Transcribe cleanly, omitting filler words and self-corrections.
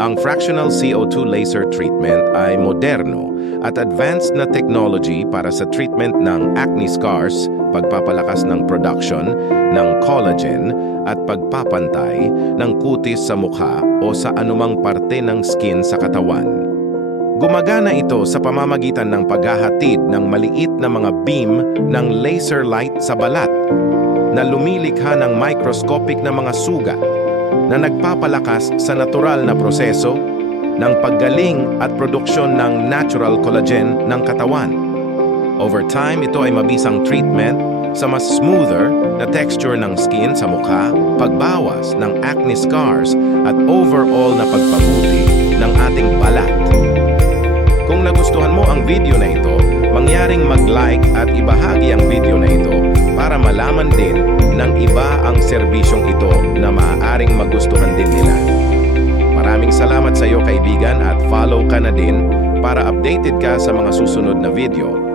Ang fractional CO2 laser treatment ay moderno at advanced na technology para sa treatment ng acne scars, pagpapalakas ng production ng collagen at pagpapantay ng kutis sa mukha o sa anumang parte ng skin sa katawan. Gumagana ito sa pamamagitan ng paghahatid ng maliit na mga beam ng laser light sa balat na lumilikha ng microscopic na mga sugat na nagpapalakas sa natural na proseso ng paggaling at produksyon ng natural collagen ng katawan. Over time, ito ay mabisang treatment sa mas smoother na texture ng skin sa mukha, pagbawas ng acne scars at overall na pagpabuti ng ating balat. Kung nagustuhan mo ang video na ito, mangyaring mag-like at ibahagi ang video na ito para malaman din ng iba ang serbisyong ito na maaaring magustuhan din nila. Maraming salamat sa iyo kaibigan at follow ka na din para updated ka sa mga susunod na video.